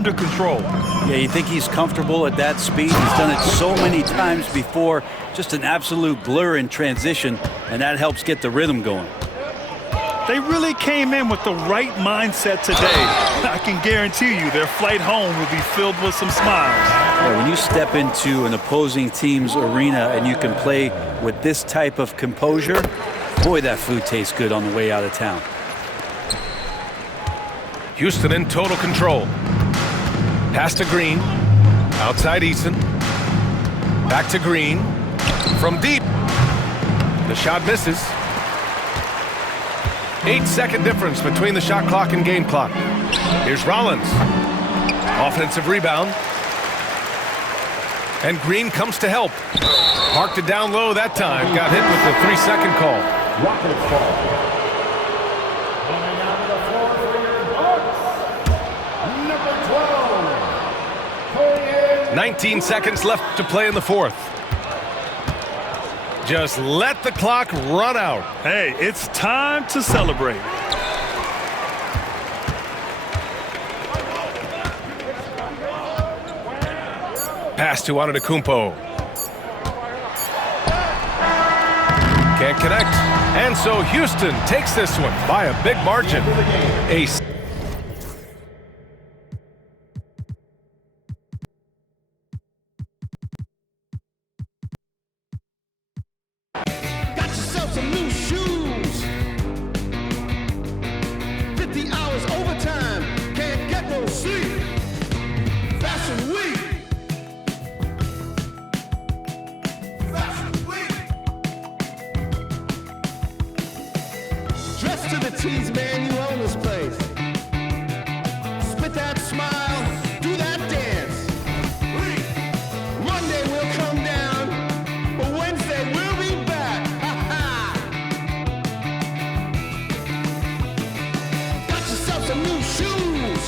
under control. Yeah, you think he's comfortable at that speed? He's done it so many times before. Just an absolute blur in transition, and that helps get the rhythm going. They really came in with the right mindset today. I can guarantee you their flight home will be filled with some smiles. Yeah, when you step into an opposing team's arena and you can play with this type of composure, boy, that food tastes good on the way out of town. Houston in total control. Pass to Green. Outside Eason. Back to Green. From deep. The shot misses. 8-second difference between the shot clock and game clock. Here's Rollins. Offensive rebound. And Green comes to help. Parked it down low that time. Got hit with the 3-second call. Rockets fall. Coming out of the floor for your Bucks, number 12, 19 seconds left to play in the fourth. Just let the clock run out. Hey, it's time to celebrate. Pass to Antetokounmpo. Can't connect. And so Houston takes this one by a big margin. Ace. Got yourself some new shoes. 50 hours overtime. Can't get no sleep. Fashion Week. Fashion Week. Dress to the tees, man. You own this place. Spit that smile. Do that dance. Monday will come down, but Wednesday we'll be back. Ha ha! Got yourself some new shoes.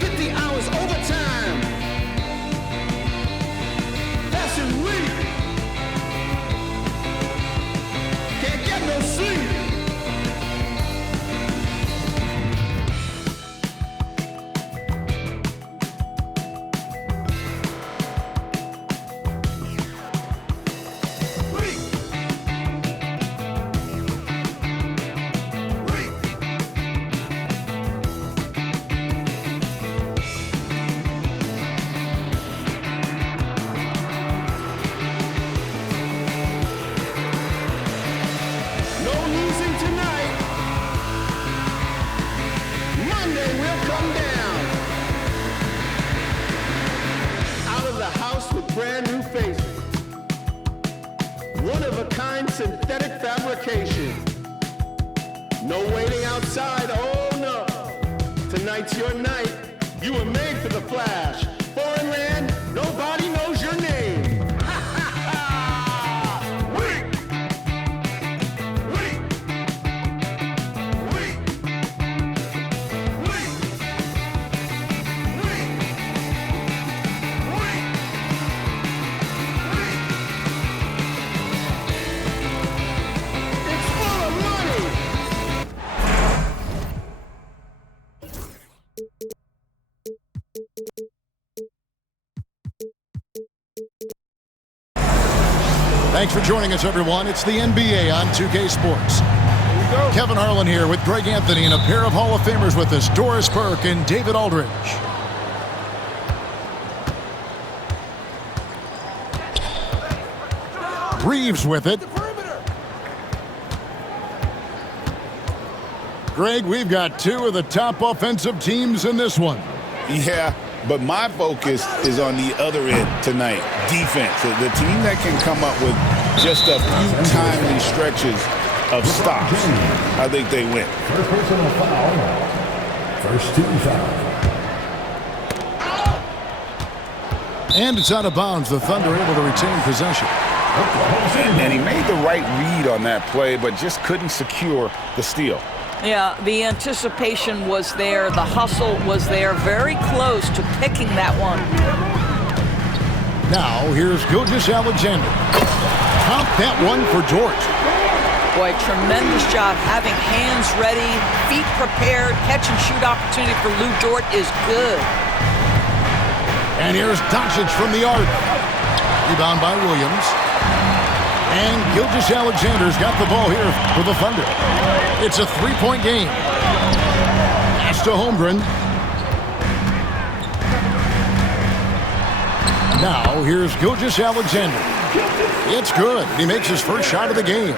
50 hours overtime. Fashion Week. Can't get no sleep. No losing tonight. Monday will come down. Out of the house with brand new faces. One of a kind synthetic fabrication. No waiting outside, oh no. Tonight's your night. You were made for the flash. Foreign land, nobody knows your name. Ha ha ha! Weak! Weak! Weak! Weak! Weak! Weak! Weak! It's full of money! Thanks for joining us, everyone. It's the NBA on 2K Sports. Kevin Harlan here with Greg Anthony and a pair of Hall of Famers with us, Doris Burke and David Aldridge. Reeves with it. Greg, we've got two of the top offensive teams in this one. Yeah, but my focus is on the other end tonight, defense. The team that can come up with just a few timely stretches of stops, I think they win. First personal foul. First team foul. And it's out of bounds. The Thunder able to retain possession. And he made the right read on that play, but just couldn't secure the steal. Yeah, the anticipation was there. The hustle was there. Very close to picking that one. Now, here's Gilgeous Alexander. Count that one for George. Boy, tremendous job having hands ready, feet prepared, catch and shoot opportunity for Lou Dort is good. And here's Doncic from the arc. Rebound by Williams. And Gilgeous-Alexander's got the ball here for the Thunder. It's a three-point game. Pass to Holmgren. Now, here's Gilgeous-Alexander. It's good. He makes his first shot of the game.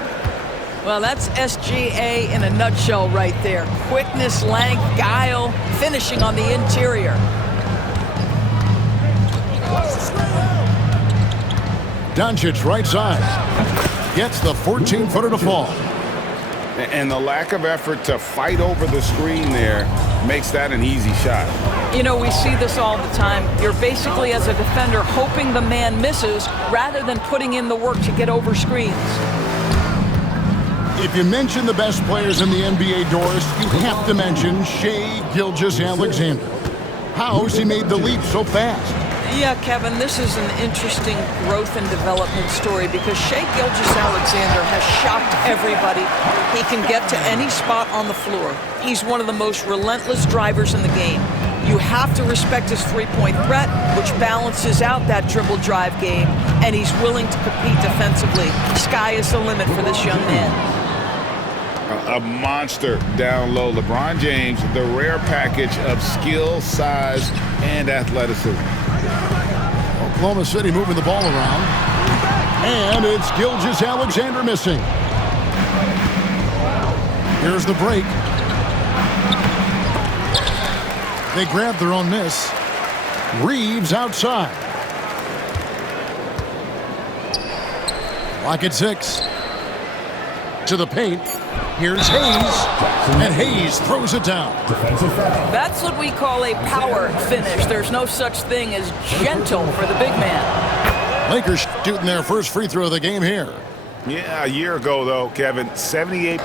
Well, that's SGA in a nutshell right there. Quickness, length, guile, finishing on the interior. Doncic right side. Gets the 14-footer to fall. And the lack of effort to fight over the screen there makes that an easy shot. You know, we see this all the time. You're basically, as a defender, hoping the man misses rather than putting in the work to get over screens. If you mention the best players in the NBA, Doris, you have to mention Shai Gilgeous-Alexander. How has he made the leap so fast? Yeah, Kevin, this is an interesting growth and development story because Shai Gilgeous-Alexander has shocked everybody. He can get to any spot on the floor. He's one of the most relentless drivers in the game. You have to respect his three-point threat, which balances out that dribble drive game, and he's willing to compete defensively. Sky is the limit for this young man. A monster down low. LeBron James, the rare package of skill, size, and athleticism. Oklahoma City moving the ball around. And it's Gilgeous-Alexander missing. Here's the break. They grab their own miss. Reeves outside. Lock at 6. To the paint. Here's Hayes. And Hayes throws it down. That's what we call a power finish. There's no such thing as gentle for the big man. Lakers shooting their first free throw of the game here. Yeah, a year ago, though, Kevin, 78%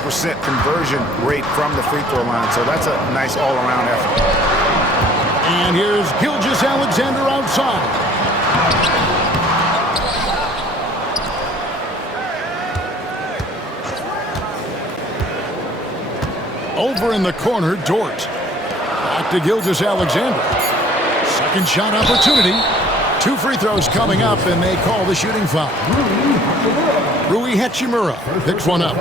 conversion rate from the free throw line. So that's a nice all-around effort. And here's Gilgeous-Alexander outside. Over in the corner, Dort. Back to Gilgeous-Alexander. Second shot opportunity. 2 free throws coming up, and they call the shooting foul. Rui Hachimura picks one up.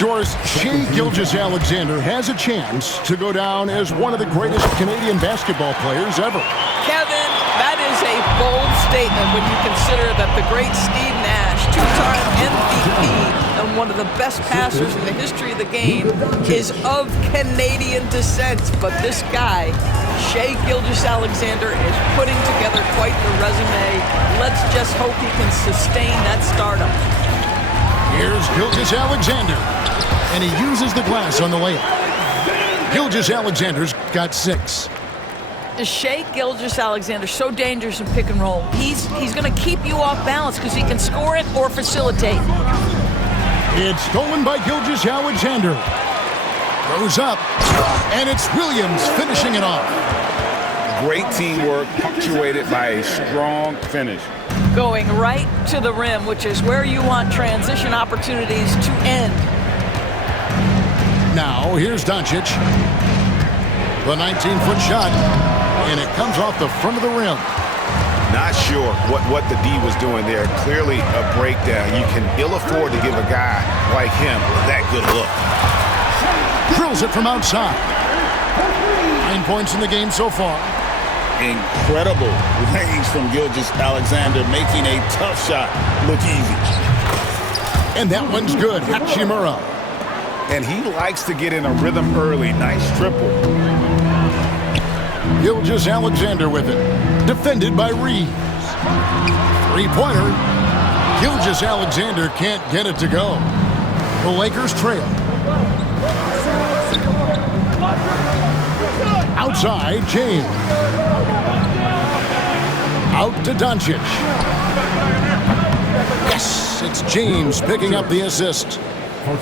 Doris, Shai Gilgeous-Alexander has a chance to go down as one of the greatest Canadian basketball players ever. Kevin, that is a bold statement when you consider that the great Steve Nash, 2-time MVP, and one of the best passers in the history of the game, is of Canadian descent. But this guy, Shai Gilgeous-Alexander, is putting together quite the resume. Let's just hope he can sustain that stardom. Here's Gilgeous-Alexander, and he uses the glass on the layup. Gilgeous-Alexander's got 6. Shai Gilgeous-Alexander, so dangerous in pick and roll. He's going to keep you off balance because he can score it or facilitate. It's stolen by Gilgeous-Alexander. Goes up, and it's Williams finishing it off. Great teamwork, punctuated by a strong finish. Going right to the rim, which is where you want transition opportunities to end. Now, here's Doncic. The 19-foot shot, and it comes off the front of the rim. Not sure what the D was doing there. Clearly a breakdown. You can ill afford to give a guy like him that good look. Drills it from outside. 9 points in the game so far. Incredible range from Gilgeous-Alexander, making a tough shot look easy. And that one's good. Hachimura. And he likes to get in a rhythm early. Nice triple. Gilgeous-Alexander with it. Defended by Reeves. Three-pointer. Gilgeous-Alexander can't get it to go. The Lakers trail. Outside, James. Out to Doncic. Yes, it's James picking up the assist.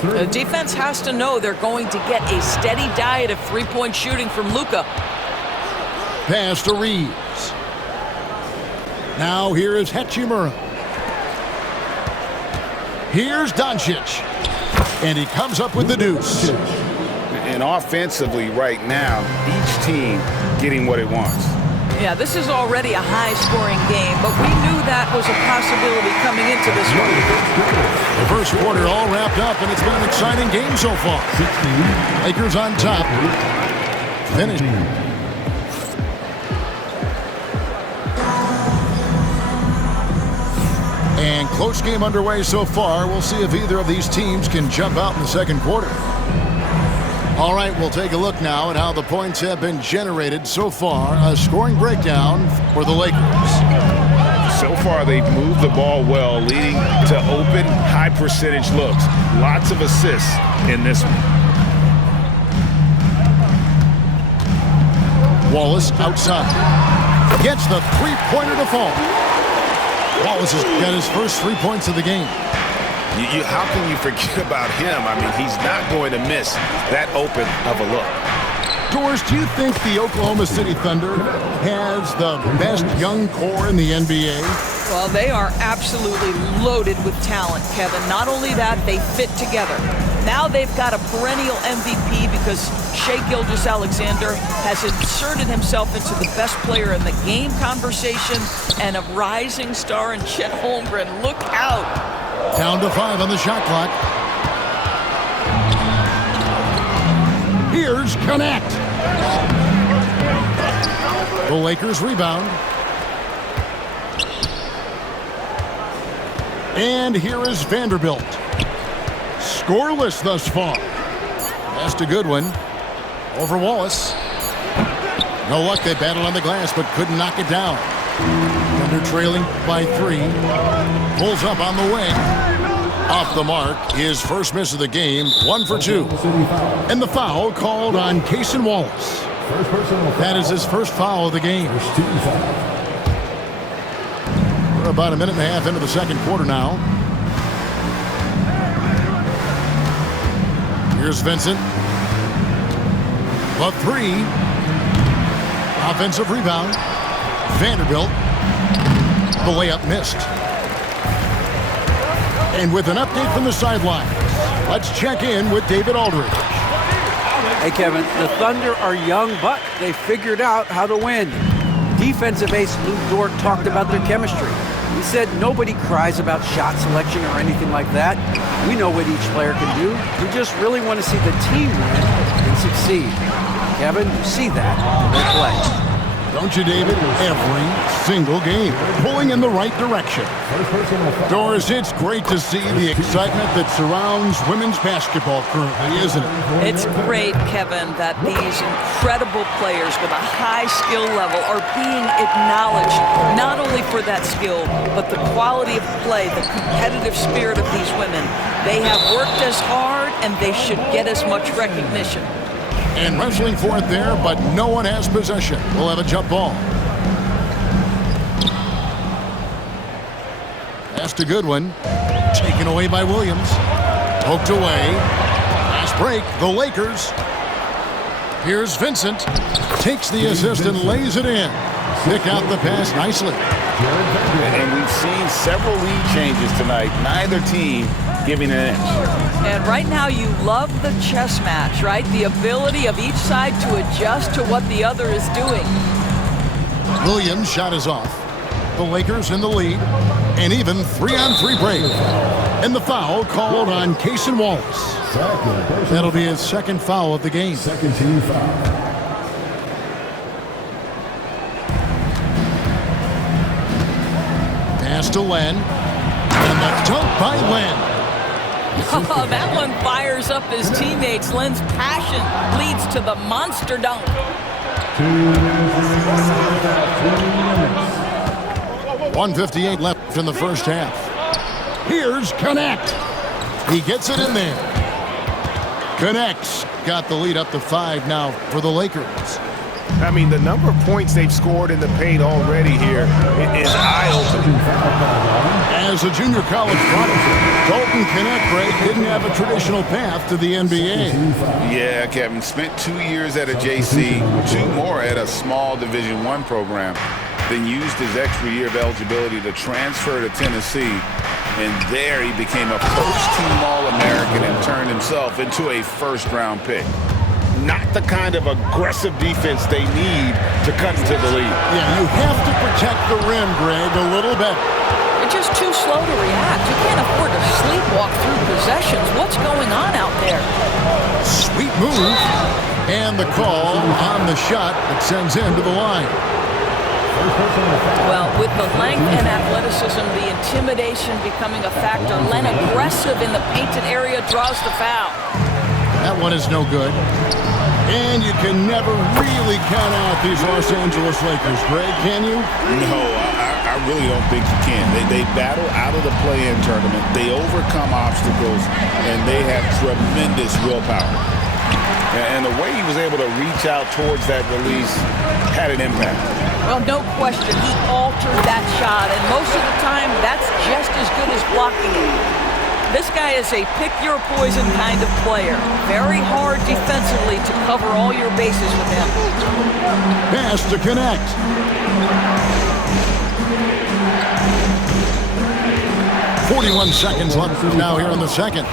The defense has to know they're going to get a steady diet of three-point shooting from Luka. Pass to Reeves. Now here is Hachimura. Here's Doncic. And he comes up with the deuce. And offensively right now, each team getting what it wants. Yeah, this is already a high-scoring game, but we knew that was a possibility coming into this one. The first quarter all wrapped up, and it's been an exciting game so far. Lakers on top. Finish. And close game underway so far. We'll see if either of these teams can jump out in the second quarter. All right, we'll take a look now at how the points have been generated so far. A scoring breakdown for the Lakers. So far, they've moved the ball well, leading to open, high-percentage looks. Lots of assists in this one. Wallace outside. Gets the three-pointer to fall. Wallace has got his first 3 points of the game. How can you forget about him? I mean, he's not going to miss that open of a look. Doris, do you think the Oklahoma City Thunder has the best young core in the NBA? Well, they are absolutely loaded with talent, Kevin. Not only that, they fit together. Now they've got a perennial MVP because Shai Gilgeous-Alexander has inserted himself into the best player in the game conversation and a rising star in Chet Holmgren. Look out. Down to 5 on the shot clock. Here's Connect. The Lakers rebound. And here is Vanderbilt. Scoreless thus far. That's a good one. Over Wallace. No luck, they battled on the glass but couldn't knock it down. Thunder trailing by 3. Pulls up on the wing. Off the mark. His first miss of the game. 1 for 2. And the foul called on Cason Wallace. That is his first foul of the game. We're about a minute and a half into the second quarter now. Here's Vincent. The 3. Offensive rebound. Vanderbilt. The layup missed. And with an update from the sideline, let's check in with David Aldridge. Hey, Kevin, the Thunder are young, but they figured out how to win. Defensive ace Lou Dort talked about their chemistry. He said nobody cries about shot selection or anything like that. We know what each player can do. We just really want to see the team win and succeed. Kevin, you see that when they play. Don't you, David? Every single game, pulling in the right direction. Doris, it's great to see the excitement that surrounds women's basketball currently, isn't it? It's great, Kevin, that these incredible players with a high skill level are being acknowledged, not only for that skill, but the quality of play, the competitive spirit of these women. They have worked as hard, and they should get as much recognition. And wrestling for it there, but no one has possession. We'll have a jump ball. That's a good one. Taken away by Williams. Poked away. Last break, the Lakers. Here's Vincent. Takes the assist and lays it in. Pick out the pass nicely. And we've seen several lead changes tonight. Neither team giving an inch. And right now you love the chess match, right? The ability of each side to adjust to what the other is doing. Williams' shot is off. The Lakers in the lead. And even 3-on-3 break. And the foul called on Cason Wallace. That'll be his second foul of the game. Second team foul. Pass to Len. And the dunk by Len. Oh, that one fires up his teammates. Len's passion leads to the monster dunk. 1:58 left in the first half. Here's Connect. He gets it in there. Connects. Got the lead up to 5 now for the Lakers. I mean, the number of points they've scored in the paint already here is eye-opening. As a junior college product, Dalton Connect didn't have a traditional path to the NBA. Yeah, Kevin, spent 2 years at a JC, 2 more at a small Division I program, then used his extra year of eligibility to transfer to Tennessee And there he became a first-team All-American and turned himself into a first-round pick. Not the kind of aggressive defense they need to cut into the lead. Yeah, you have to protect the rim, Greg, a little better. They're just too slow to react. You can't afford to sleepwalk through possessions. What's going on out there? Sweet move. And the call on the shot that sends him to the line. Well, with the length and athleticism, the intimidation becoming a factor. Len aggressive in the painted area draws the foul. That one is no good. And you can never really count out these Los Angeles Lakers, Greg, can you? No, I really don't think you can. They battle out of the play-in tournament. They overcome obstacles, and they have tremendous willpower. And the way he was able to reach out towards that release had an impact. Well, no question, he altered that shot, and most of the time, that's just as good as blocking it. This guy is a pick-your-poison kind of player. Very hard defensively to cover all your bases with him. Pass to connect. .41 seconds left now here in the second.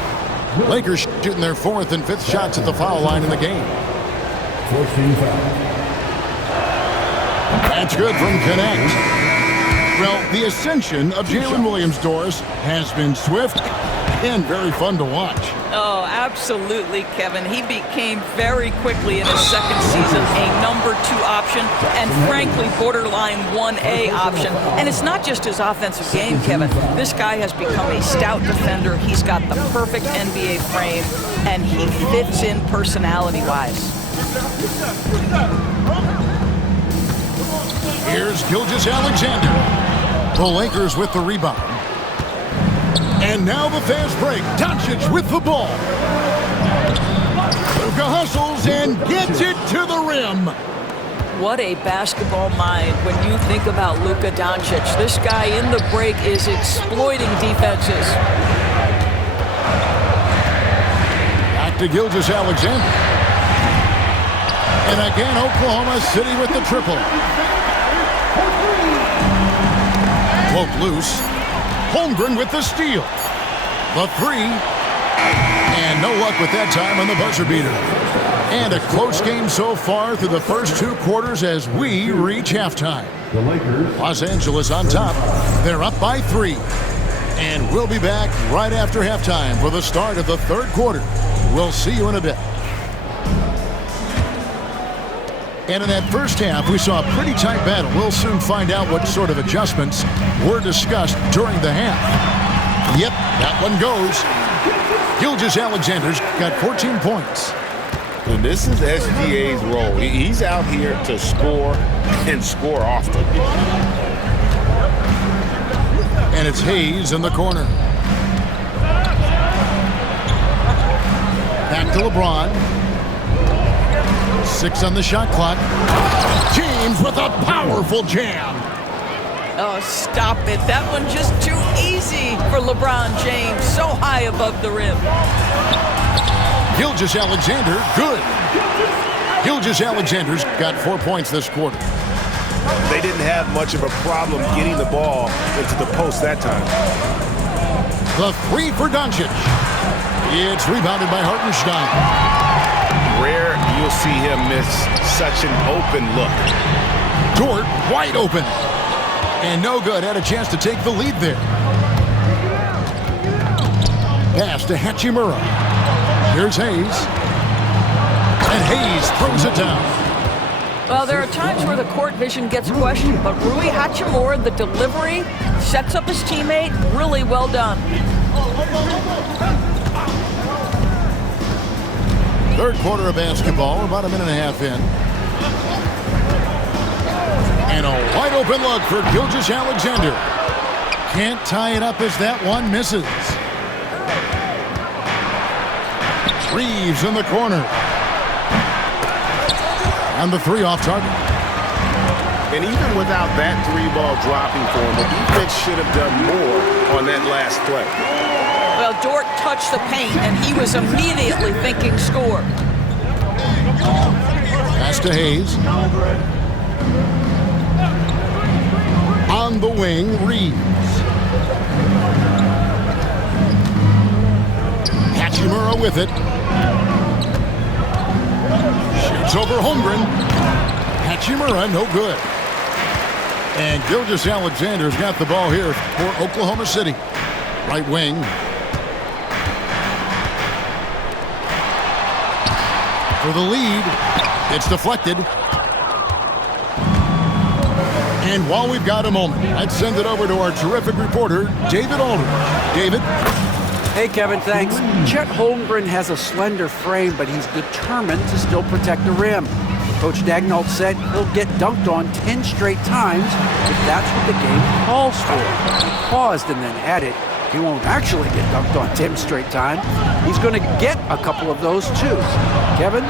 Lakers shooting their fourth and fifth shots at the foul line in the game. 14 foul. That's good from Connect. Well, the ascension of Jalen Williams, Doris, has been swift and very fun to watch. Oh, absolutely, Kevin. He became very quickly in his second season a number 2 option and, frankly, borderline 1A option. And it's not just his offensive game, Kevin. This guy has become a stout defender. He's got the perfect NBA frame, and he fits in personality-wise. Here's Gilgeous-Alexander. The Lakers with the rebound. And now the fast break. Doncic with the ball. Luka hustles and gets it to the rim. What a basketball mind when you think about Luka Doncic. This guy in the break is exploiting defenses. Back to Gilgeous-Alexander. And again, Oklahoma City with the triple. Poke loose. Holmgren with the steal. The three. And no luck with that time on the buzzer beater. And a close game so far through the first 2 quarters as we reach halftime. The Lakers. Los Angeles on top. They're up by 3. And we'll be back right after halftime for the start of the third quarter. We'll see you in a bit. And in that first half, we saw a pretty tight battle. We'll soon find out what sort of adjustments were discussed during the half. Yep, that one goes. Gilgeous-Alexander's got 14 points. And this is SGA's role. He's out here to score and score often. And it's Hayes in the corner. Back to LeBron. 6 on the shot clock. James with a powerful jam. Oh, stop it. That one just too easy for LeBron James. So high above the rim. Gilgeous-Alexander, good. Gilgeous-Alexander's got 4 points this quarter. They didn't have much of a problem getting the ball into the post that time. The 3 for Doncic. It's rebounded by Hartenstein. Rare you'll see him miss such an open look. Dort wide open. And no good. Had a chance to take the lead there. Pass to Hachimura. Here's Hayes. And Hayes throws it down. Well, there are times where the court vision gets questioned, but Rui Hachimura, the delivery, sets up his teammate. Really well done. Third quarter of basketball. We're about a minute and a half in. And a wide open look for Gilgeous-Alexander. Can't tie it up as that one misses. Reeves in the corner. And the 3 off target. And even without that 3-ball dropping for him, the defense should have done more on that last play. Well, Dort touched the paint, and he was immediately thinking score. Pass to Hayes. On the wing, Reeves. with it. Shoots over Holmgren. Hachimura, no good. And Gilgeous-Alexander's got the ball here for Oklahoma City. Right wing. For the lead. It's deflected. And while we've got a moment, I'd send it over to our terrific reporter, David Aldridge. David? Hey, Kevin, thanks. Chet Holmgren has a slender frame, but he's determined to still protect the rim. Coach Daigneault said he'll get dunked on 10 straight times if that's what the game calls for. He paused and then added, he won't actually get dunked on 10 straight times. He's going to get a couple of those, too. Kevin, he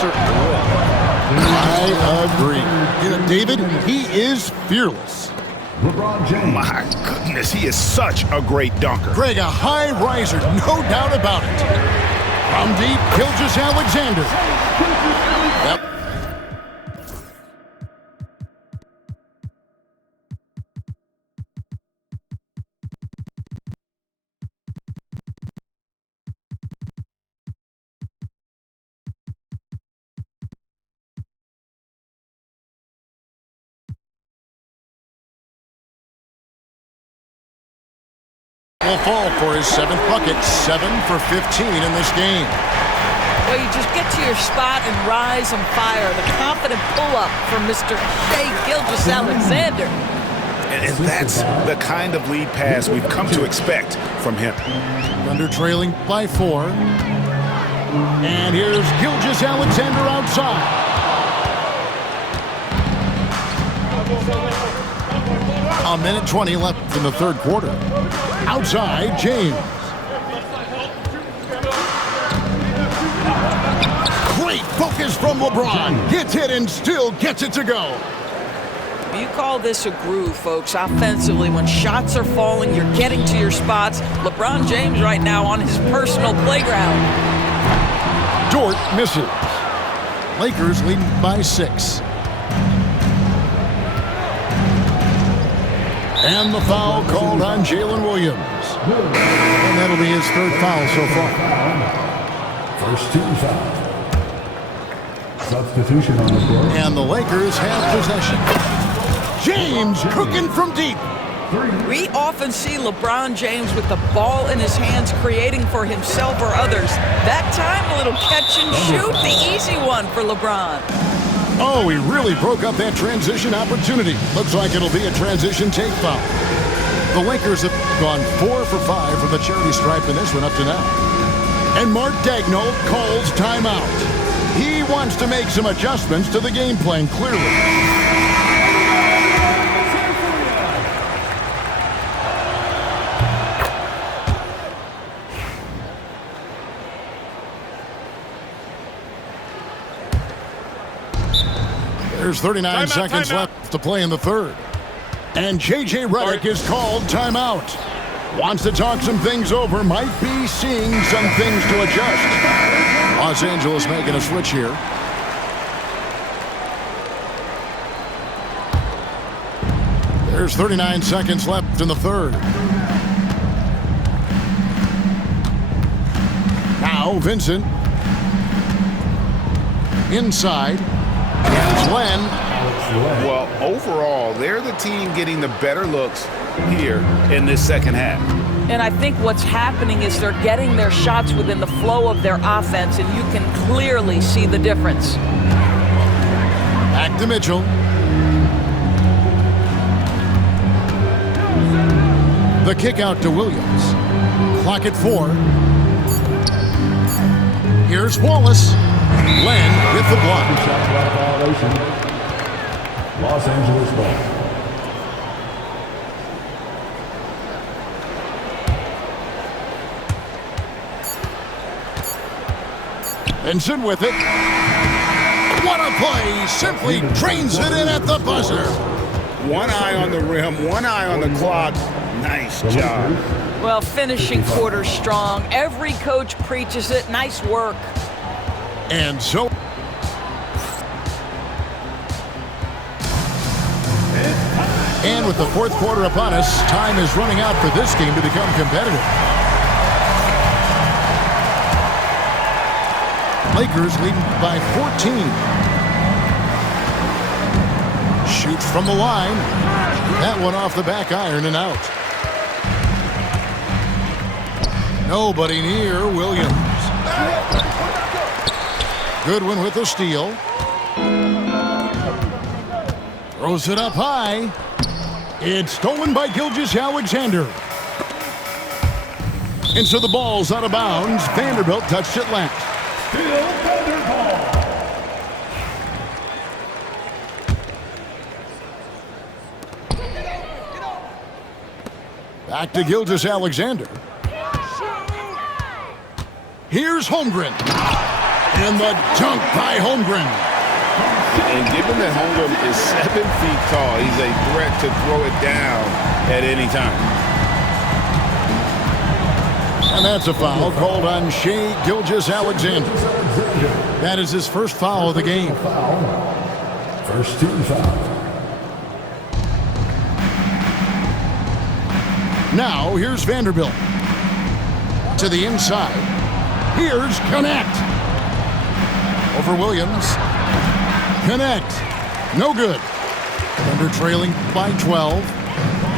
certainly will. I agree. You know, David, he is fearless. LeBron James. My goodness, he is such a great dunker. Greg, a high riser, no doubt about it. From deep, Gilgeous-Alexander. Yep. Will fall for his 7th bucket, 7 for 15 in this game. Well, you just get to your spot and rise and fire. The confident pull-up from Mr. Shai Gilgeous-Alexander. And that's the kind of lead pass we've come to expect from him. Thunder trailing by 4. And here's Gilgeous-Alexander outside. A minute 20 left in the third quarter. Outside, James. Great focus from LeBron. Gets hit and still gets it to go. You call this a groove, folks. Offensively, when shots are falling, you're getting to your spots. LeBron James right now on his personal playground. Dort misses. Lakers leading by 6. And the foul called on Jalen Williams. And that'll be his 3rd foul so far. First team foul. Substitution on the court. And the Lakers have possession. James cooking from deep. We often see LeBron James with the ball in his hands creating for himself or others. That time, a little catch and shoot, the easy one for LeBron. Oh, he really broke up that transition opportunity. Looks like it'll be a transition take foul. The Lakers have gone 4 for 5 from the charity stripe in this one up to now. And Mark Daigneault calls timeout. He wants to make some adjustments to the game plan, clearly. There's 39 seconds left to play in the third. And J.J. Redick is called timeout. Wants to talk some things over, might be seeing some things to adjust. Los Angeles making a switch here. There's 39 seconds left in the third. Now Vincent. Inside. And Glenn. Well, overall, they're the team getting the better looks here in this second half. And I think what's happening is they're getting their shots within the flow of their offense, and you can clearly see the difference. Back to Mitchell. The kick out to Williams. Clock at 4. Here's Wallace. Len with the block. Shot clock violation. Los Angeles ball. Vincent with it. What a play! Simply drains it in at the buzzer. One eye on the rim, one eye on the clock. Nice job. Well, finishing quarter strong. Every coach preaches it. Nice work. And so... And with the fourth quarter upon us, time is running out for this game to become competitive. Lakers leading by 14. Shoots from the line. That one off the back iron and out. Nobody near Williams. Goodwin with the steal. Throws it up high. It's stolen by Gilgeous-Alexander. And so the ball's out of bounds. Vanderbilt touched it last. Back to Gilgeous-Alexander. Here's Holmgren. And the dunk by Holmgren. And given that Holmgren is 7 feet tall, he's a threat to throw it down at any time. And that's a foul called on Shai Gilgeous-Alexander. That is his first foul of the game. First team foul. Now, here's Vanderbilt. To the inside. Here's Connect. Over Williams. Connect. No good. Thunder trailing by 12.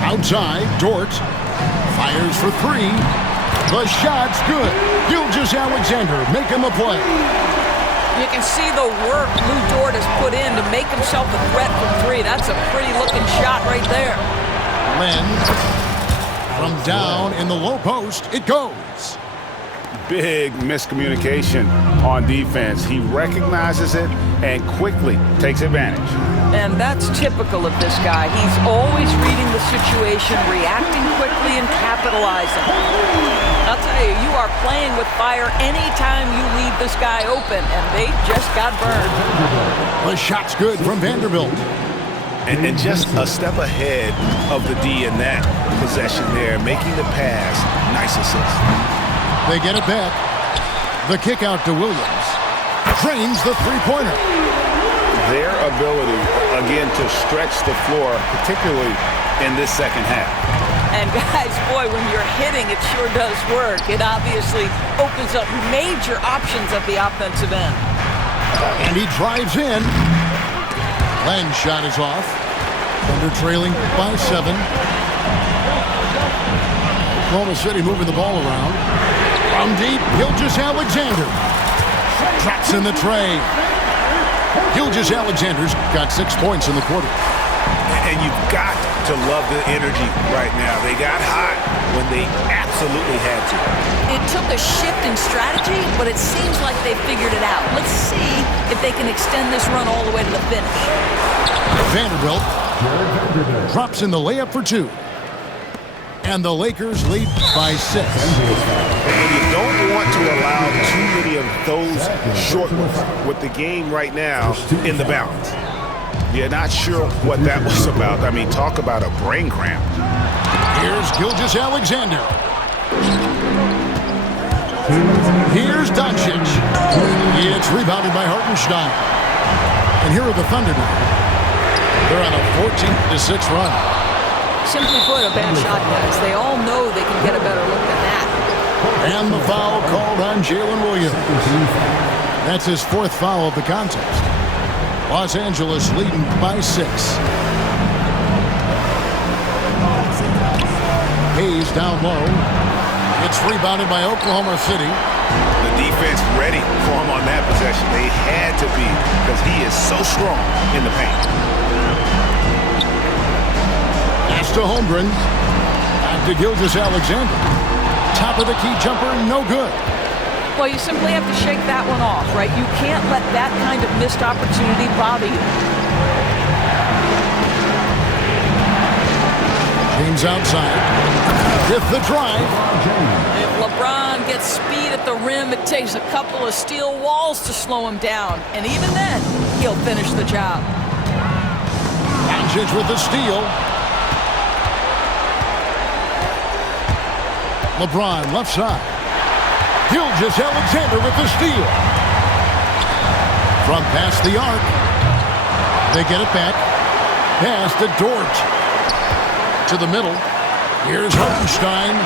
Outside, Dort. Fires for 3. The shot's good. Gilgeous-Alexander making the play. You can see the work Lou Dort has put in to make himself a threat from 3. That's a pretty looking shot right there. Len. From down in the low post, it goes. Big miscommunication on defense. He recognizes it and quickly takes advantage. And that's typical of this guy. He's always reading the situation, reacting quickly, and capitalizing. I'll tell you, you are playing with fire anytime you leave this guy open, and they just got burned. The shot's good from Vanderbilt. And just a step ahead of the D in that possession there, making the pass. Nice assist. They get it back. The kick out to Williams. Drains the three-pointer. Their ability, again, to stretch the floor, particularly in this second half. And guys, boy, when you're hitting, it sure does work. It obviously opens up major options at the offensive end. And he drives in. Len's shot is off. Thunder trailing by 7. Oklahoma City moving the ball around. From deep, Gilgeous-Alexander. Traps in the tray. Gilgeous-Alexander's got 6 points in the quarter. And you've got to love the energy right now. They got hot when they absolutely had to. It took a shift in strategy, but it seems like they figured it out. Let's see if they can extend this run all the way to the finish. Vanderbilt drops in the layup for 2. And the Lakers lead by 6. And you don't want to allow too many of those short ones with the game right now in the balance. You're not sure what that was about. I mean, talk about a brain cramp. Here's Gilgeous-Alexander. Here's Doncic. It's rebounded by Hartenstein. And here are the Thunder now. They're on a 14-6 run. Simply put, a bad shot, guys. They all know they can get a better look than that. And the foul called on Jalen Williams. That's his 4th foul of the contest. Los Angeles leading by 6. Hayes down low. It's rebounded by Oklahoma City. The defense ready for him on that possession. They had to be because he is so strong in the paint. Pass to Holmgren. Back to Gilgeous-Alexander. Top of the key jumper, no good. Well, you simply have to shake that one off, right? You can't let that kind of missed opportunity bother you. James outside. With the drive. If LeBron gets speed at the rim, it takes a couple of steel walls to slow him down. And even then, he'll finish the job. Doncic with the steal. LeBron left side. Gilgeous-Alexander with the steal. From past the arc. They get it back. Pass to Dort. To the middle. Here's Hartenstein.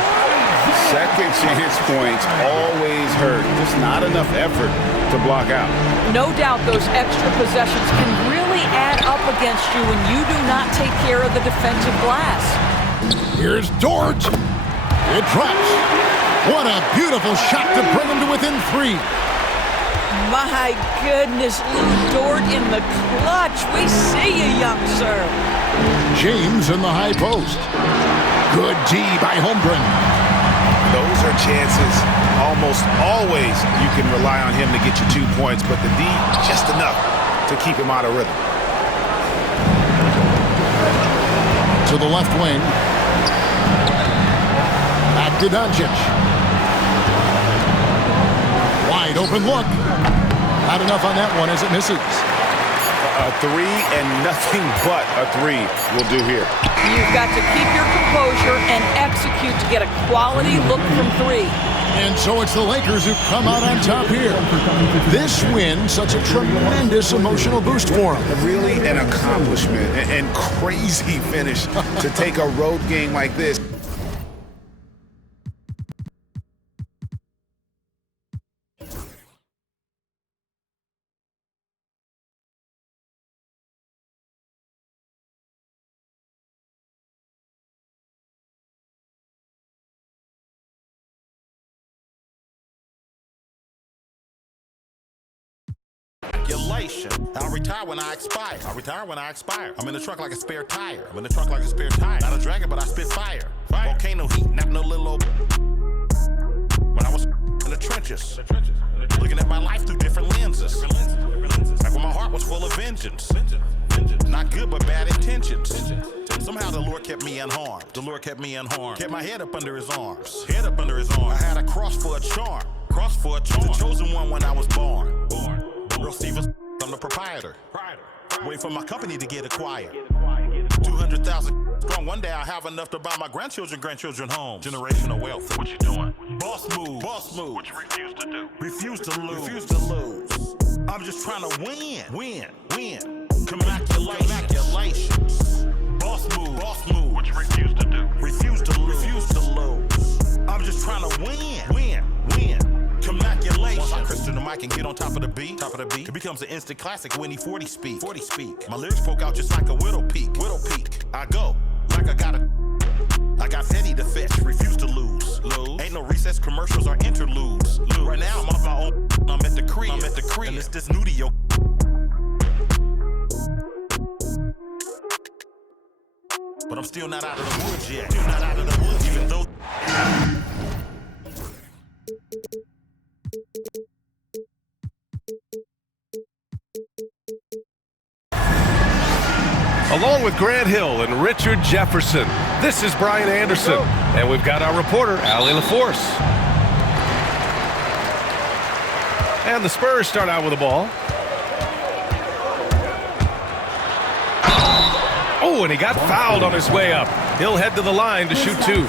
Second chance points always hurt. Just not enough effort to block out. No doubt those extra possessions can really add up against you when you do not take care of the defensive glass. Here's Dort. It drops. What a beautiful shot to bring him to within 3. My goodness, Lou Dort in the clutch. We see you, young sir. James in the high post. Good D by Holmgren. Those are chances. Almost always you can rely on him to get you 2 points, but the D just enough to keep him out of rhythm. To the left wing. Back to Doncic. Wide open look. Not enough on that one as it misses. A 3 and nothing but a 3 will do here. You've got to keep your composure and execute to get a quality look from 3. And so it's the Lakers who come out on top here. This win, such a tremendous emotional boost for them. Really an accomplishment and crazy finish to take a road game like this. I'll retire when I expire. I'll retire when I expire. I'm in the truck like a spare tire. I'm in the truck like a spare tire. Not a dragon, but I spit fire. Volcano heat, not no little old. When I was in the trenches, looking at my life through different lenses. Like when my heart was full of vengeance. Not good, but bad intentions. Somehow the Lord kept me unharmed. The Lord kept me unharmed. Kept my head up under his arms. Head up under his arms. I had a cross for a charm. Cross for a charm. The chosen one when I was born. Real Stevens, I'm the proprietor. Wait for my company to get acquired. 200,000 strong. One day I'll have enough to buy my grandchildren homes. Generational wealth. What you doing? Boss move. Boss move. What you refuse to do? Refuse to lose. Refuse to lose. I'm just trying to win. Win. Win. Congratulations. Boss move. Boss move. What you refuse to do? Refuse to lose. Refuse to lose. I'm just trying to win. Win. Win. Congratulations. Once I Christian the mic and get on top of the beat, it becomes an instant classic when he 40 speak. My lyrics poke out just like a widow peak. I go like I got Fetty to fetch, refuse to lose. Ain't no recess commercials or interludes. Right now I'm off my own. I'm at the crib. And it's this new to your. But I'm still not out of the woods yet. Even though. Along with Grant Hill and Richard Jefferson, this is Brian Anderson, and we've got our reporter, Allie LaForce. And the Spurs start out with the ball. Oh, and he got fouled on his way up. He'll head to the line to shoot 2.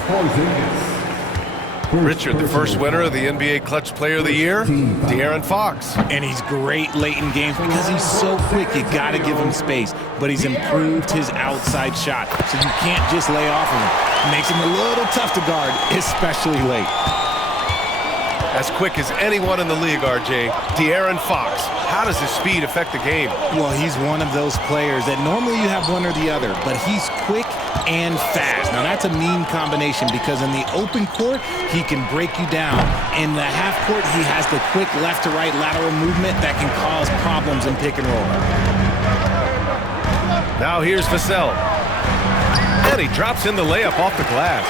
Richard, the first winner of the NBA Clutch Player of the Year, De'Aaron Fox. And he's great late in games because he's so quick. You got to give him space. But he's improved his outside shot, so you can't just lay off of him. Makes him a little tough to guard, especially late. As quick as anyone in the league, RJ, De'Aaron Fox. How does his speed affect the game? Well, he's one of those players that normally you have one or the other, but he's quick and fast. Now, that's a mean combination because in the open court, he can break you down. In the half court, he has the quick left-to-right lateral movement that can cause problems in pick and roll. Now here's Vassell. And he drops in the layup off the glass.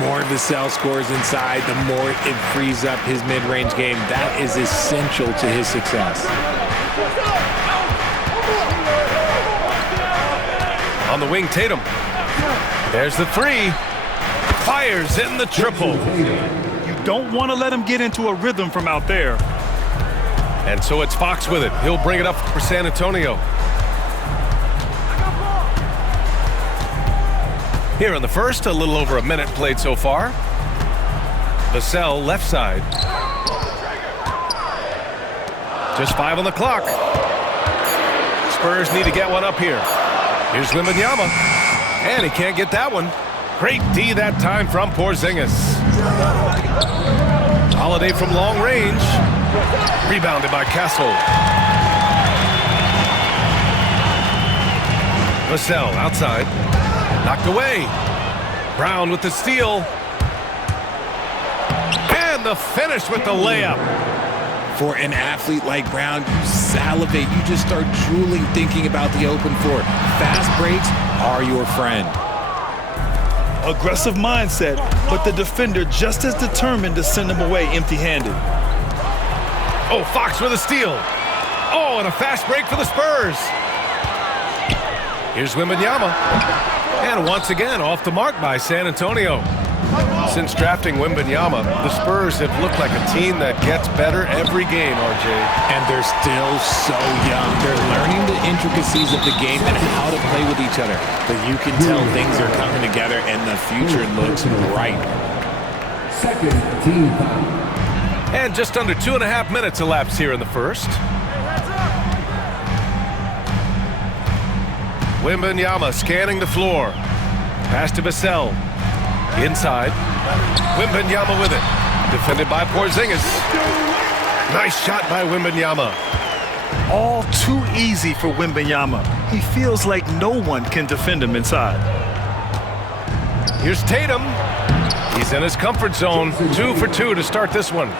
More Vassell scores inside, the more it frees up his mid-range game. That is essential to his success. On the wing, Tatum. There's the 3. Fires in the triple. You don't want to let him get into a rhythm from out there. And so it's Fox with it. He'll bring it up for San Antonio. Here in the first, a little over a minute played so far. Vassell left side. Just 5 on the clock. Spurs need to get one up here. Here's Wembanyama. And he can't get that one. Great D that time from Porzingis. Holiday from long range. Rebounded by Castle. Vassell outside. Knocked away. Brown with the steal. And the finish with the layup. For an athlete like Brown, you salivate. You just start drooling thinking about the open floor. Fast breaks are your friend. Aggressive mindset, but the defender just as determined to send him away empty-handed. Oh, Fox with a steal. Oh, and a fast break for the Spurs. Here's Wembanyama. And once again, off the mark by San Antonio. Since drafting Wembanyama, the Spurs have looked like a team that gets better every game, RJ. And they're still so young. They're learning the intricacies of the game and how to play with each other. But you can tell things are coming together and the future looks bright. Second team foul. And just under 2.5 minutes elapsed here in the first. Wembanyama scanning the floor. Pass to Vassell. Inside. Wembanyama with it. Defended by Porzingis. Nice shot by Wembanyama. All too easy for Wembanyama. He feels like no one can defend him inside. Here's Tatum. He's in his comfort zone. 2 for 2 to start this one.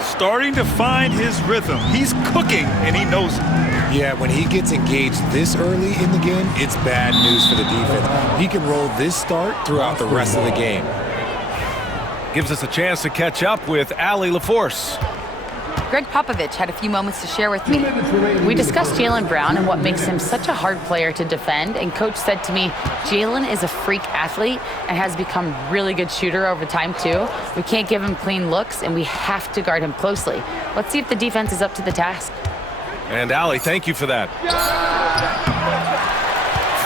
Starting to find his rhythm. He's cooking, and he knows it. Yeah, when he gets engaged this early in the game, it's bad news for the defense. He can roll this start throughout the rest of the game. Gives us a chance to catch up with Allie LaForce. Greg Popovich had a few moments to share with me. We discussed Jaylen Brown and what makes him such a hard player to defend, and Coach said to me, Jaylen is a freak athlete and has become a really good shooter over time too. We can't give him clean looks, and we have to guard him closely. Let's see if the defense is up to the task. And Allie, thank you for that.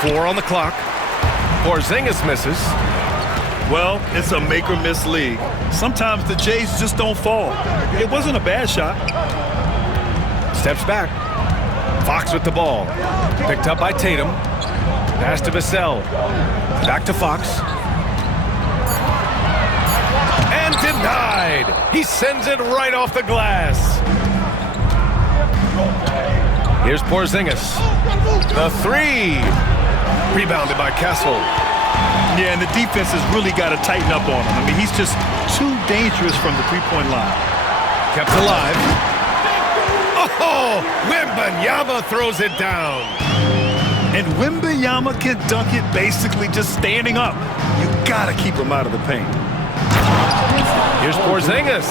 4 on the clock. Porzingis misses. Well, it's a make-or-miss league. Sometimes the Jays just don't fall. It wasn't a bad shot. Steps back. Fox with the ball. Picked up by Tatum. Pass to Vassell. Back to Fox. And denied. He sends it right off the glass. Here's Porzingis. The 3. Rebounded by Castle. Yeah, and the defense has really got to tighten up on him. I mean, he's just too dangerous from the three-point line. Kept alive. Oh, Wembanyama throws it down. And Wembanyama can dunk it basically just standing up. You got to keep him out of the paint. Here's Porzingis.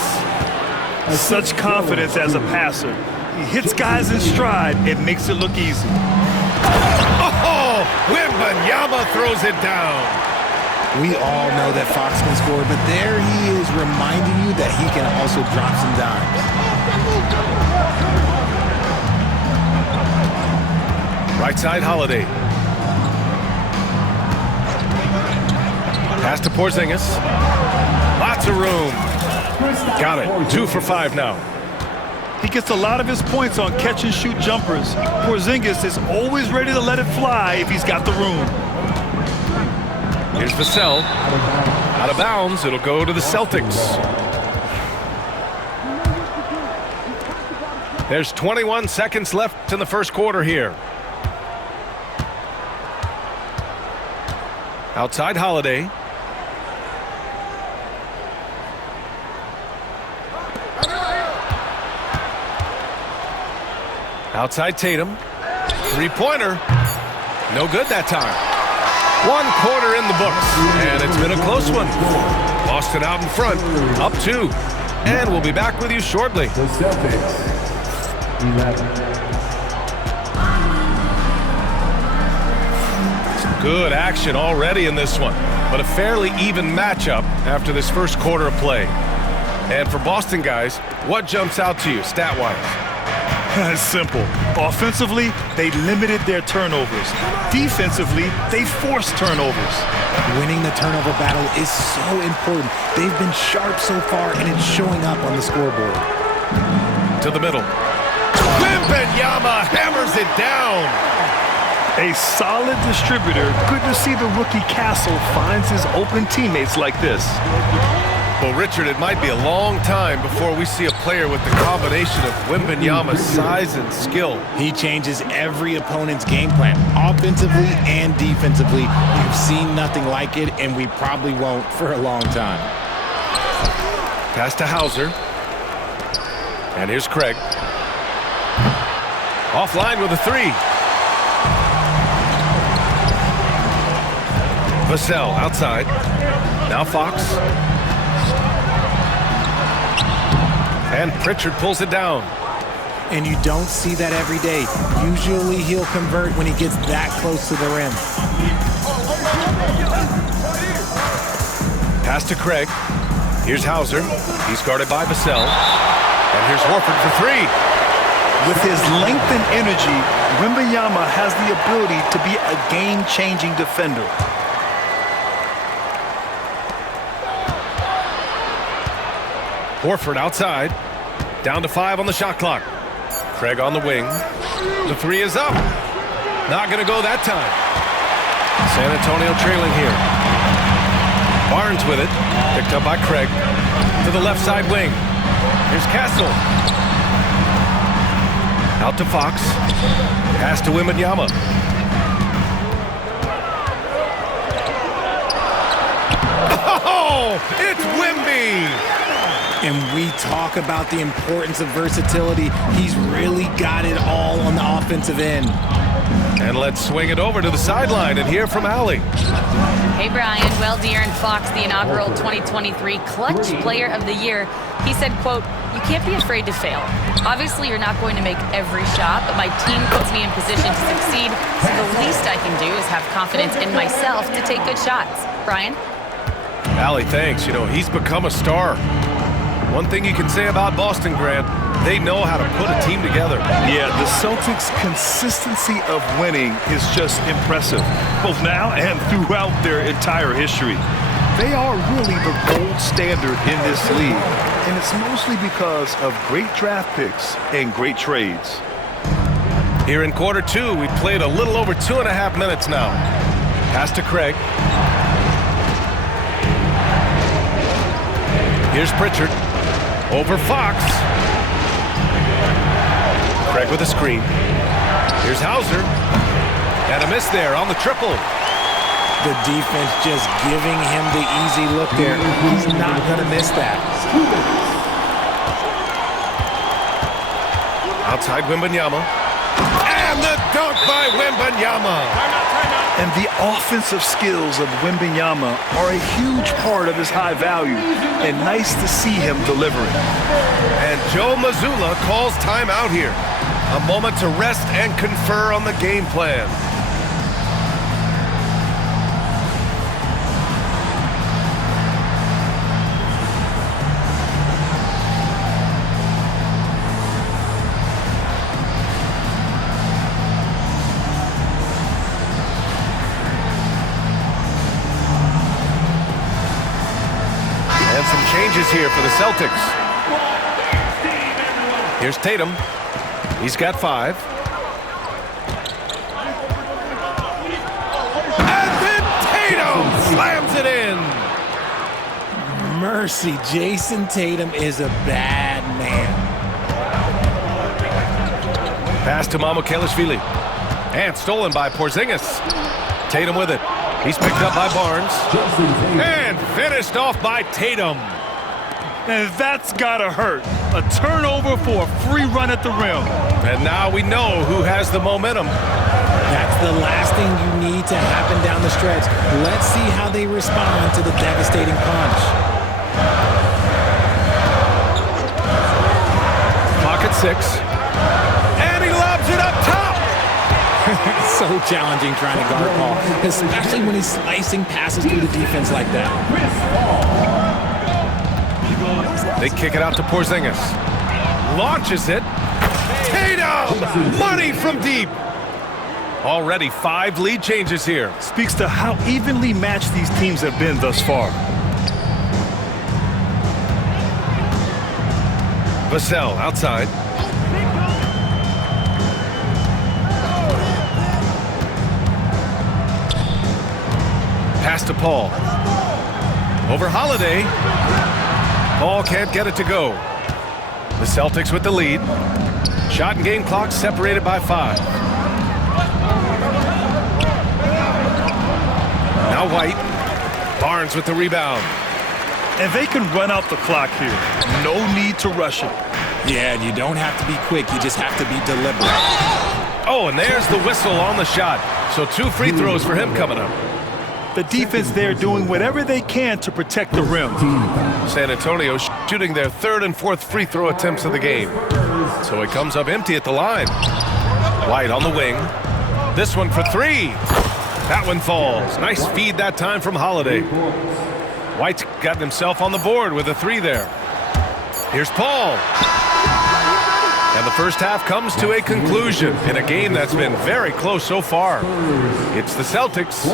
Such confidence as a passer. He hits guys in stride. It makes it look easy. Oh, Wembanyama throws it down. We all know that Fox can score, but there he is reminding you that he can also drop some dimes. Right side, Holiday. Pass to Porzingis. Lots of room. Got it. 2 for 5 now. He gets a lot of his points on catch-and-shoot jumpers. Porzingis is always ready to let it fly if he's got the room. Here's Vassell. Out of bounds. It'll go to the Celtics. There's 21 seconds left in the first quarter here. Outside Holiday. Outside Tatum. Three-pointer. No good that time. 1 quarter in the books, and it's been a close one. Boston out in front, up 2. And we'll be back with you shortly. The Celtics, 11. Some good action already in this one, but a fairly even matchup after this first quarter of play. And for Boston guys, what jumps out to you stat-wise? It's simple. Offensively, they limited their turnovers. Defensively, they forced turnovers. Winning the turnover battle is so important. They've been sharp so far, and it's showing up on the scoreboard. To the middle. Wembanyama hammers it down. A solid distributor. Good to see the rookie Castle finds his open teammates like this. Well, Richard, it might be a long time before we see a player with the combination of Wembanyama's size and skill. He changes every opponent's game plan, offensively and defensively. We've seen nothing like it, and we probably won't for a long time. Pass to Hauser. And here's Craig. Offline with a three. Vassell outside. Now Fox. And Pritchard pulls it down. And you don't see that every day. Usually he'll convert when he gets that close to the rim. Pass to Craig. Here's Hauser. He's guarded by Vassell. And here's Horford for three. With his length and energy, Wembanyama has the ability to be a game-changing defender. Horford outside. Down to 5 on the shot clock. Craig on the wing. The three is up. Not going to go that time. San Antonio trailing here. Barnes with it. Picked up by Craig. To the left side wing. Here's Castle. Out to Fox. Pass to Wembanyama. Oh, it's Wemby! And we talk about the importance of versatility. He's really got it all on the offensive end. And let's swing it over to the sideline and hear from Allie. Hey, Brian. Well, De'Aaron Fox, the inaugural 2023 Clutch Player of the Year, he said, quote, "You can't be afraid to fail. Obviously, you're not going to make every shot, but my team puts me in position to succeed, so the least I can do is have confidence in myself to take good shots." Brian? Allie, thanks. You know, he's become a star. One thing you can say about Boston, Grant, they know how to put a team together. Yeah, the Celtics' consistency of winning is just impressive, both now and throughout their entire history. They are really the gold standard in this league, and it's mostly because of great draft picks and great trades. Here in quarter two, we've played a little over 2.5 minutes now. Pass to Craig. Here's Pritchard. Over Fox. Craig with a screen. Here's Hauser. And a miss there on the triple. The defense just giving him the easy look there. He's not going to miss that. Outside Wembanyama. And the dunk by Wembanyama. And the offensive skills of Wembanyama are a huge part of his high value, and nice to see him delivering. And Joe Mazzulla calls timeout here. A moment to rest and confer on the game plan. Changes here for the Celtics. Here's Tatum. He's got 5. And then Tatum slams it in. Mercy, Jason Tatum is a bad man. Pass to Mamukelashvili. And stolen by Porzingis. Tatum with it. He's picked up by Barnes. And finished off by Tatum. And that's gotta hurt. A turnover for a free run at the rim. And now we know who has the momentum. That's the last thing you need to happen down the stretch. Let's see how they respond to the devastating punch. Pocket 6. And he lobs it up top. It's so challenging trying to guard Paul, especially when he's slicing passes through the defense like that. They kick it out to Porzingis. Launches it. Tatum! Money from deep. Already 5 lead changes here. Speaks to how evenly matched these teams have been thus far. Vassell outside. Pass to Paul. Over Holiday. Paul can't get it to go. The Celtics with the lead. Shot and game clock separated by 5. Now White. Barnes with the rebound. And they can run out the clock here. No need to rush it. Yeah, and you don't have to be quick. You just have to be deliberate. Oh, and there's the whistle on the shot. So 2 free throws for him coming up. The defense there doing whatever they can to protect the rim. San Antonio shooting their 3rd and 4th free throw attempts of the game. So it comes up empty at the line. White on the wing. This one for 3. That one falls. Nice feed that time from Holiday. White's gotten himself on the board with a 3 there. Here's Paul. And the first half comes to a conclusion in a game that's been very close so far. It's the Celtics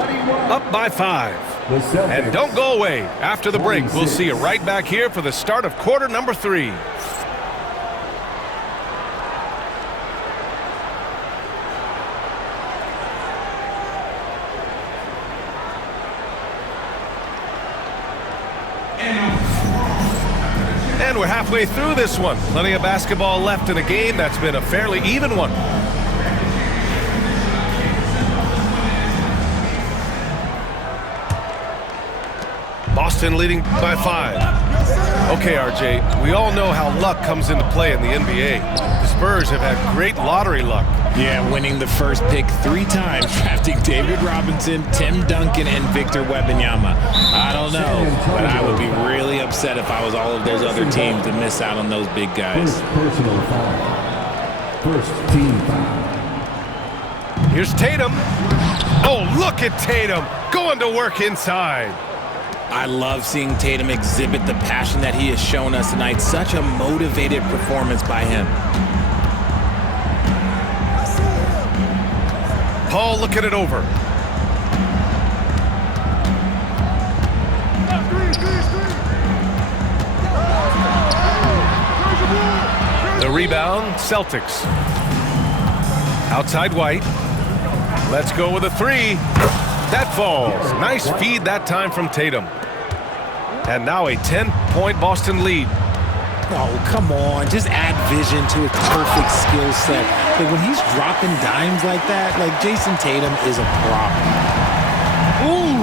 up by 5. And don't go away. After the break, we'll see you right back here for the start of quarter number 3. And we're halfway through this one. Plenty of basketball left in a game that's been a fairly even one. Boston leading by 5. Okay, RJ, we all know how luck comes into play in the NBA. The Spurs have had great lottery luck. Yeah, winning the first pick 3 times, drafting David Robinson, Tim Duncan, and Victor Wembanyama. I don't know, but I would be really upset if I was all of those other teams to miss out on those big guys. Personal foul. First team foul. Here's Tatum. Oh, look at Tatum going to work inside. I love seeing Tatum exhibit the passion that he has shown us tonight. Such a motivated performance by him. Paul looking it over. The rebound, Celtics. Outside White. Let's go with a 3. That falls. Nice feed that time from Tatum. And now a 10-point Boston lead. Oh, come on. Just add vision to a perfect skill set. But when he's dropping dimes like that, like Jason Tatum is a problem. Ooh,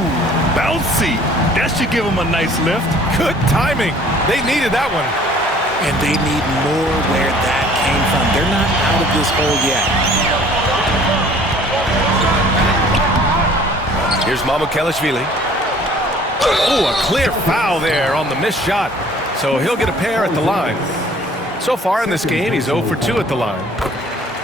bouncy. That should give him a nice lift. Good timing. They needed that one. And they need more where that came from. They're not out of this hole yet. Here's Mamukelashvili. Oh, a clear foul there on the missed shot. So he'll get a pair at the line. So far in this game, he's 0 for 2 at the line.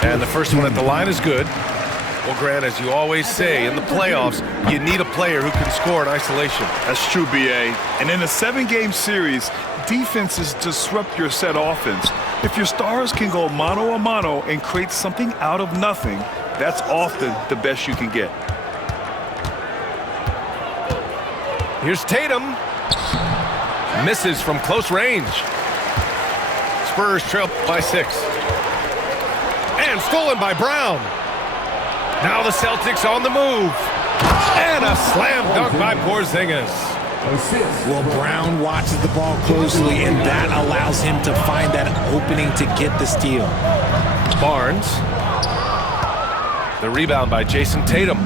And the first one at the line is good. Well, Grant, as you always say, in the playoffs, you need a player who can score in isolation. That's true, B.A. And in a 7-game series, defenses disrupt your set offense. If your stars can go mano a mano and create something out of nothing, that's often the best you can get. Here's Tatum. Misses from close range. Spurs trail by 6. And stolen by Brown. Now the Celtics on the move. And a slam dunk by Porzingis. Well, Brown watches the ball closely, and that allows him to find that opening to get the steal. Barnes. The rebound by Jason Tatum.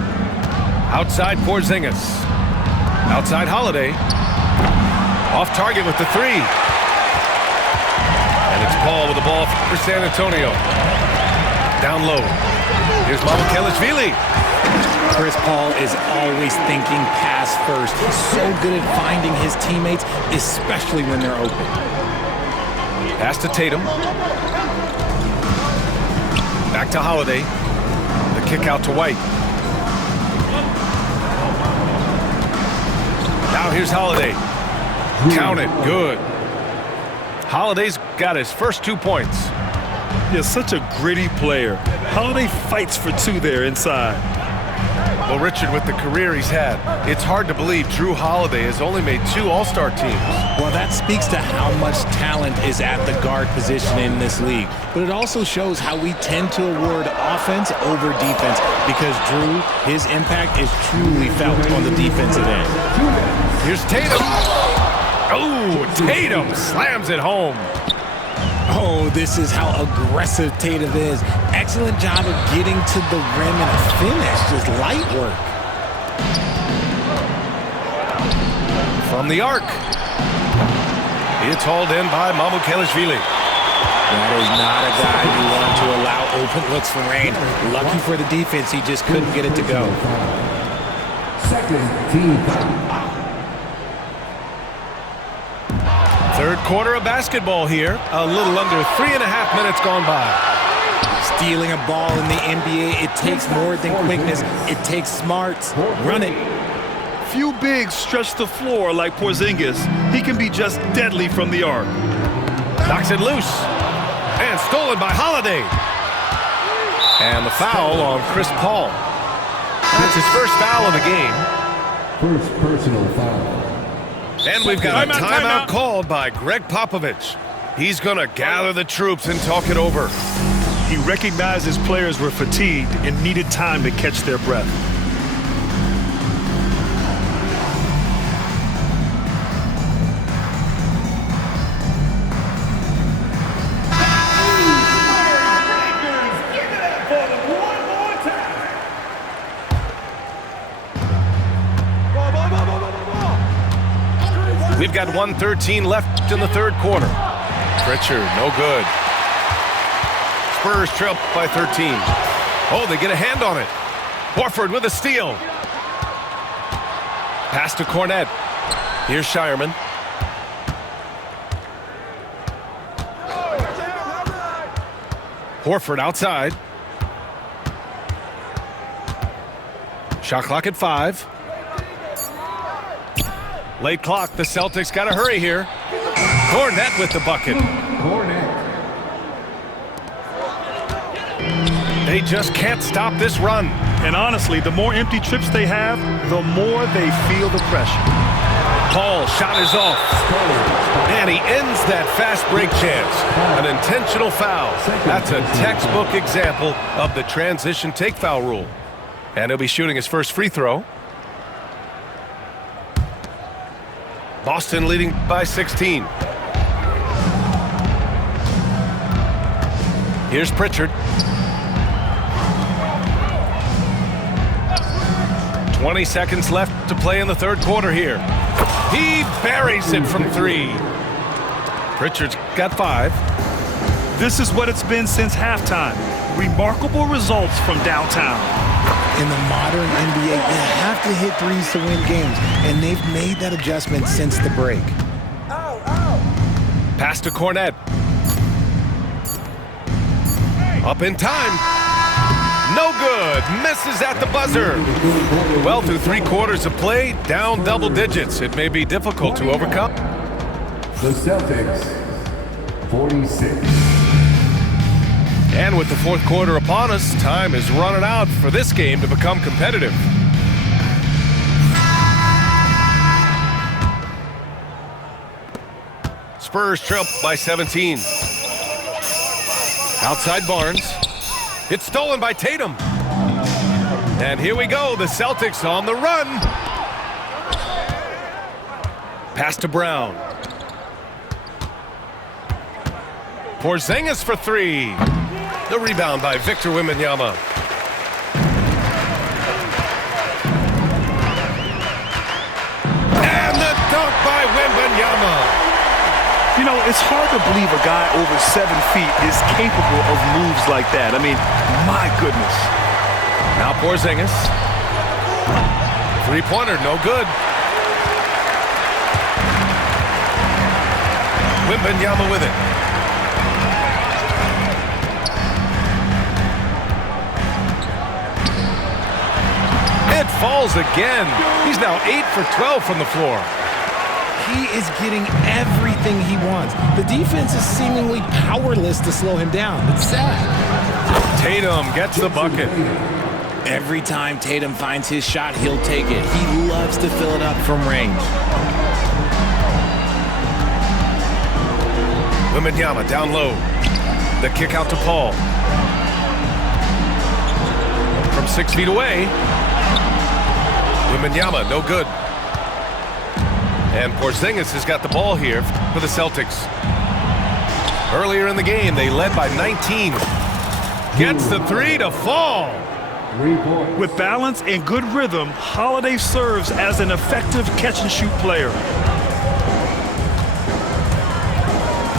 Outside Porzingis. Outside Holiday. Off target with the 3. And it's Paul with the ball for San Antonio. Down low. Here's Mamukelashvili. Chris Paul is always thinking pass first. He's so good at finding his teammates, especially when they're open. Pass to Tatum. Back to Holiday. The kick out to White. Now here's Holiday. Count it. Good. Holiday's got his first 2 points. He's such a gritty player. Holiday fights for 2 there inside. Well, Richard, with the career he's had, it's hard to believe Drew Holiday has only made 2 All-Star teams. Well, that speaks to how much talent is at the guard position in this league. But it also shows how we tend to award offense over defense because Drew, his impact is truly felt on the defensive end. Here's Tatum. Oh, Tatum slams it home. Oh, this is how aggressive Tatum is. Excellent job of getting to the rim and a finish. Just light work. From the arc. It's hauled in by Mamukelashvili. That is not a guy you want to allow open looks for rain. Lucky for the defense, he just couldn't get it to go. Second team foul. Third quarter of basketball here. A little under 3.5 minutes gone by. Stealing a ball in the NBA, it takes more than quickness. It takes smarts. Run it. Few bigs stretch the floor like Porzingis. He can be just deadly from the arc. Knocks it loose. And stolen by Holiday. And the foul on Chris Paul. That's his first foul of the game. First personal foul. And we've got a timeout called by Greg Popovich. He's going to gather the troops and talk it over. He recognized his players were fatigued and needed time to catch their breath. We've got 1:13 left in the third quarter. Pritchard, no good. Spurs trail by 13. Oh, they get a hand on it. Horford with a steal. Pass to Cornette. Here's Shireman. Horford outside. Shot clock at 5. Late clock, the Celtics got to hurry here. Cornette with the bucket. They just can't stop this run. And honestly, the more empty trips they have, the more they feel the pressure. Paul, shot is off. And he ends that fast break chance. An intentional foul. That's a textbook example of the transition take foul rule. And he'll be shooting his first free throw. Boston leading by 16. Here's Pritchard. 20 seconds left to play in the third quarter here. He buries it from 3. Pritchard's got 5. This is what it's been since halftime. Remarkable results from downtown. In the modern NBA, you have to hit threes to win games, and they've made that adjustment since the break. Pass to Cornette. Up in time. No good. Misses at the buzzer. Well, through 3 quarters of play, down double digits. It may be difficult to overcome. The Celtics, 46. And with the fourth quarter upon us, time is running out for this game to become competitive. Spurs trail by 17. Outside Barnes. It's stolen by Tatum. And here we go, the Celtics on the run. Pass to Brown. Porzingis for 3. The rebound by Victor Wembanyama. And the dunk by Wembanyama. You know, it's hard to believe a guy over 7 feet is capable of moves like that. I mean, my goodness. Now Porzingis. 3-pointer, no good. Wembanyama with it. It falls again. He's now 8 for 12 from the floor. He is getting everything he wants. The defense is seemingly powerless to slow him down. It's sad. Tatum gets the bucket. Every time Tatum finds his shot, he'll take it. He loves to fill it up from range. Wembanyama down low. The kick out to Paul. From 6 feet away. Wembanyama, no good. And Porzingis has got the ball here for the Celtics. Earlier in the game, they led by 19. Gets the three to fall. With balance and good rhythm, Holiday serves as an effective catch-and-shoot player.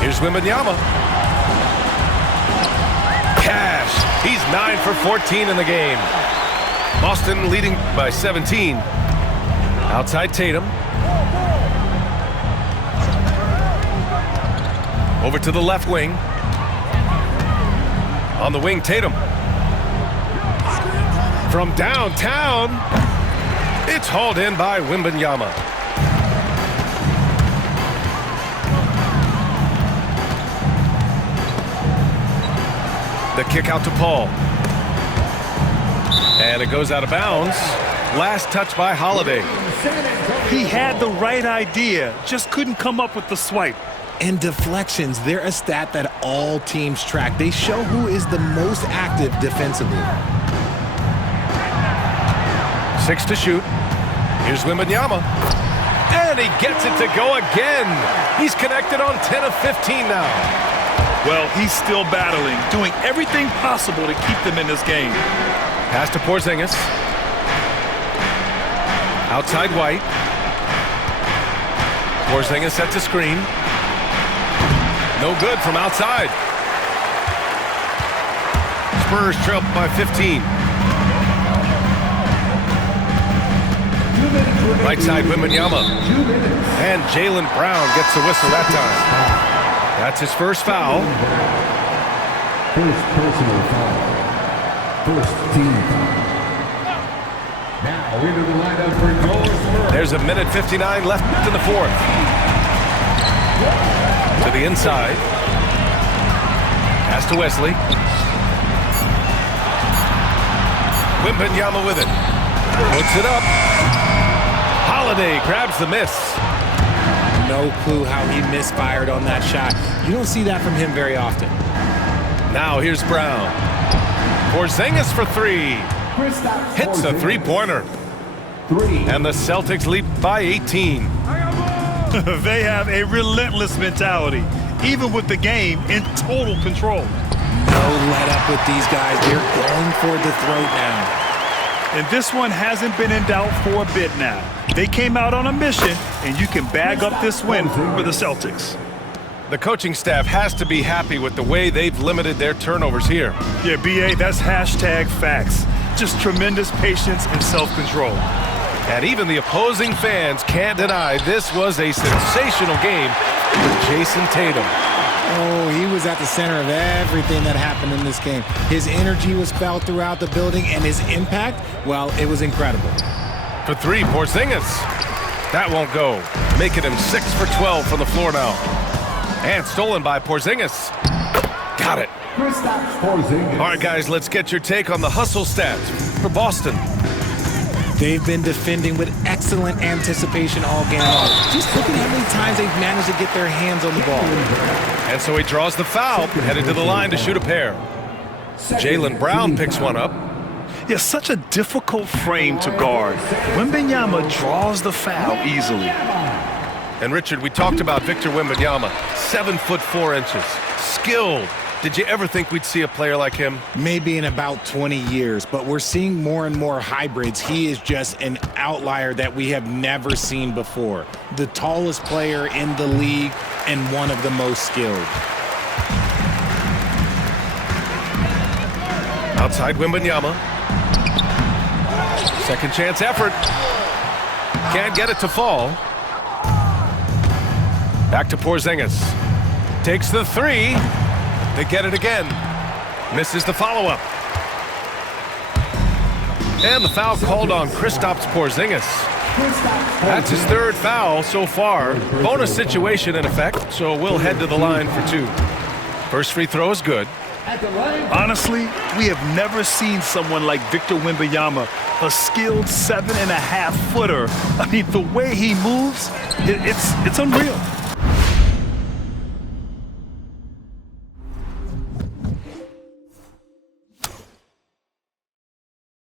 Here's Wembanyama. Cash. He's 9 for 14 in the game. Boston leading by 17. Outside Tatum. Over to the left wing. On the wing, Tatum. From downtown, it's hauled in by Wembanyama. The kick out to Paul. And it goes out of bounds. Last touch by Holiday. He had the right idea, just couldn't come up with the swipe. And deflections, they're a stat that all teams track. They show who is the most active defensively. 6 to shoot. Here's Wembanyama. And he gets it to go again. He's connected on 10 of 15 now. Well, he's still battling, doing everything possible to keep them in this game. Pass to Porzingis. Outside White. Porzingis sets a screen. No good from outside. Spurs trail by 15. Right side Wembanyama. And Jaylen Brown gets the whistle that time. That's his first foul. First personal foul. First team foul. Now into the lineup for Dallas Spurs. There's a minute 59 left in the fourth. To the inside. Pass to Wesley. Wembanyama with it. Puts it up. Holiday grabs the miss. No clue how he misfired on that shot. You don't see that from him very often. Now here's Brown. Porzingis for three. Hits a three-pointer. And the Celtics lead by 18. They have a relentless mentality, even with the game in total control. No let up with these guys. They're going for the throat now. And this one hasn't been in doubt for a bit now. They came out on a mission, and you can bag up this win for the Celtics. The coaching staff has to be happy with the way they've limited their turnovers here. Yeah, B.A., that's hashtag facts. Just tremendous patience and self-control. And even the opposing fans can't deny this was a sensational game for Jason Tatum. Oh, he was at the center of everything that happened in this game. His energy was felt throughout the building, and his impact, well, it was incredible. For three, Porzingis. That won't go. Making him 6 for 12 from the floor now. And stolen by Porzingis. Got it. All right, guys, let's get your take on the hustle stats for Boston. They've been defending with excellent anticipation all game long. Just look at how many times they've managed to get their hands on the ball. And so he draws the foul, headed to the line to shoot a pair. Jaylen Brown picks one up. Yeah, such a difficult frame to guard. Wembanyama draws the foul easily. And Richard, we talked about Victor Wembanyama, 7 foot 4 inches, skilled. Did you ever think we'd see a player like him? Maybe in about 20 years, but we're seeing more and more hybrids. He is just an outlier that we have never seen before. The tallest player in the league and one of the most skilled. Outside Wembanyama. Second chance effort. Can't get it to fall. Back to Porzingis. Takes the three. They get it again. Misses the follow-up. And the foul called on Kristaps Porzingis. That's his third foul so far. Bonus situation in effect, so we'll head to the line for two. First free throw is good. Honestly, we have never seen someone like Victor Wembanyama, a skilled 7.5-footer. I mean, the way he moves, it's unreal.